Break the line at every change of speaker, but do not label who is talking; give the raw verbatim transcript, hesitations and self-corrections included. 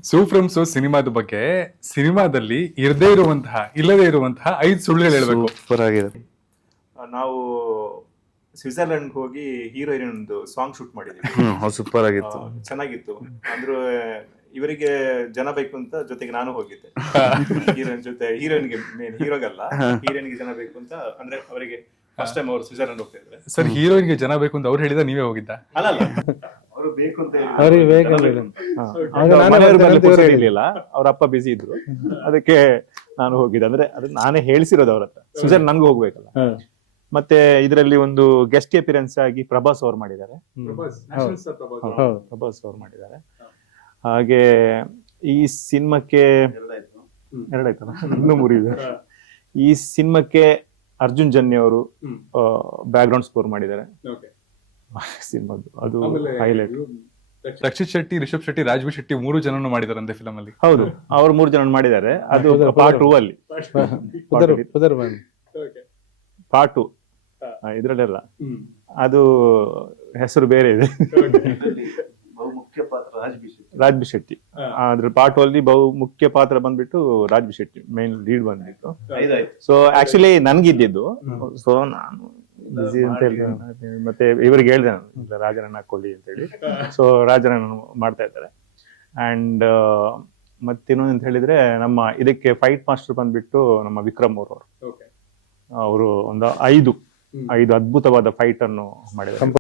Suu from so ಸಿನಿಮಾದ ಬಗ್ಗೆ ಸಿನಿಮಾದಲ್ಲಿ ಇರದೇ ಇರುವಂತಹ ಇಲ್ಲದೇ ಇರುವಂತಹ ಐದು ಸುಳ್ಳುಗಳು ಹೇಳ್ಬೇಕು.
ಸೂಪರ್ ಆಗಿದೆ.
ನಾವು ಸ್ವಿಟ್ಜರ್ಲೆಂಡ್ ಹೋಗಿ ಹೀರೋಯಿನ್ ಒಂದು ಸಾಂಗ್ ಶೂಟ್ ಮಾಡಿದ್ವಿ.
ಹ್ಮ್ ಸೂಪರ್ ಆಗಿತ್ತು.
ಆ, ಚೆನ್ನಾಗಿತ್ತು. ಅಂದ್ರೆ ಇವರಿಗೆ ಜನ ಬೇಕು ಅಂತ ಜೊತೆಗೆ ನಾನು ಹೋಗಿದ್ದೆ ಹೀರೋಯಿನ್ ಜೊತೆ. ಹೀರೋಯಿನ್ಗೆ ಮೇನ್ ಹೀರೋಗಲ್ಲ, ಹೀರೋಯಿನ್ಗೆ ಜನ ಬೇಕು ಅಂತ. ಅಂದ್ರೆ ಅವರಿಗೆ ಫಸ್ಟ್ ಟೈಮ್ ಅವ್ರು ಸ್ವಿಟ್ಜರ್ಲೆಂಡ್ ಹೋಗ್ತಾ ಇದ್ರೆ.
ಸರ್, ಹೀರೋಯಿನ್ಗೆ ಜನ ಬೇಕು ಅಂತ ಅವ್ರು ಹೇಳಿದ ನೀವೇ ಹೋಗಿದ್ದ?
ಅಲ್ಲ ಅಲ್ಲ, ಅವರು ಬೇಕು ಅಂತ ಹೇಳಿ
ಅವ್ರಿಗೆ ಬೇಕು
ಜನ
ಅಂತ
ಬೇಕು
ಹೇಳಿ.
ಅಂತ.
ಹಾ.
ಆಗ
ಆಗ ನಾನೇ
ಮನೆಯವ್ರ
ಬರ್ತೀನಿ
ಮೇಲೆ
ಅಂತ ಇವ್ರು
ಪುರ್ಸೊತ್ತು
ಹೇಳಿದ್ರು.
ಇರ್ಲಿಲ್ಲ, ಅವ್ರ ಅಪ್ಪ ಬಿಸಿ ಇದ್ರು. ಅದಕ್ಕೆ ನಾನು ಹೋಗಿದ್ದೆ. ಅಂದ್ರೆ ಅದು ನಾನೇ ಹೇಳಿಸಿರೋದು ಅವ್ರ ಹತ್ರ, ಸ್ವಿಟ್ಜರ್ಲೆಂಡ್ ನನ್ಗೂ ಹೋಗ್ಬೇಕಲ್ಲ.
ಹಾ.
ಮತ್ತೆ ಇದರಲ್ಲಿ ಒಂದು ಗೆಸ್ಟ್ ಅಪಿಯರೆನ್ಸ್ ಆಗಿ ಪ್ರಭಾಸ್ ಅವ್ರು ಮಾಡಿದ್ದಾರೆ.
ಹೌದು.
ಪ್ರಭಾಸ್ ಅವ್ರು ಮಾಡಿದ್ದಾರೆ. ಹಾಗೆ ಈ ಸಿನಿಮಾಕ್ಕೆ ಎರಡಾಯ್ತಲ್ಲ, ಇನ್ನೂ ಮೂರಿದೆ. ಈ ಸಿನಿಮಾಕ್ಕೆ ಅರ್ಜುನ್ ಜನ್ಯ ಅವರು ಬ್ಯಾಕ್ ಗ್ರೌಂಡ್ ಸ್ಕೋರ್ ಮಾಡಿದ್ದಾರೆ ಸಿನಿಮಾದ್ದು. ಅದು ಹೈಲೈಟ್.
ರಕ್ಷಿತ್ ಶೆಟ್ಟಿ, ರಿಷಬ್ ಶೆಟ್ಟಿ, ರಾಜ್ಬಿ ಶೆಟ್ಟಿ ಮೂರು ಜನನು ಮಾಡಿದಾರಂತೆ ಫಿಲಮ್ ಅಲ್ಲಿ.
ಹೌದು, ಅವ್ರು ಮೂರು ಜನ ಮಾಡಿದ್ದಾರೆ. ಅದು
ಪುದರ್-
ಪಾರ್ಟ್ ಟೂ ಅಲ್ಲಿ,
ಪುದರ್ ಪುದರ್ ಬಂದು
ಪಾರ್ಟ್ ಟೂ ಇದ್ರಲ್ಲೆಲ್ಲ ಅದು ಹೆಸರು ಬೇರೆ ಇದೆ. ರಾಜ್ಬಿ ಶೆಟ್ಟಿ ಅದ್ರ ಪಾರ್ಟ್ ಅಲ್ಲಿ ಬಹು ಮುಖ್ಯ ಪಾತ್ರ ಬಂದ್ಬಿಟ್ಟು ರಾಜ್ಬಿ ಶೆಟ್ಟಿ ಮೇನ್ ಲೀಡ್ ಬಂದ್ಬಿಟ್ಟು. ಸೊ ಆಕ್ಚುಲಿ ನನ್ಗಿದ್ದಿದ್ದು, ಸೊ ನಾನು ಬಿಸಿ ಅಂತ ಹೇಳಿ ಮತ್ತೆ ಇವರಿಗೆ ಹೇಳ್ದೆ ನಾನು, ಇಲ್ಲ ರಾಜನನ್ನ ಹಾಕೊಳ್ಳಿ ಅಂತ ಹೇಳಿ. ಸೊ ರಾಜನನ್ನ ಮಾಡ್ತಾ ಇದ್ದಾರೆ. ಅಂಡ್ ಮತ್ತೇನು ಅಂತ ಹೇಳಿದ್ರೆ, ನಮ್ಮ ಇದಕ್ಕೆ ಫೈಟ್ ಮಾಸ್ಟರ್ ಬಂದ್ಬಿಟ್ಟು ನಮ್ಮ ವಿಕ್ರಮ್ ಅವರು ಅವರು ಒಂದು ಐದು ಐದು ಅದ್ಭುತವಾದ ಫೈಟ್ ಅನ್ನು ಮಾಡಿದ್ದಾರೆ.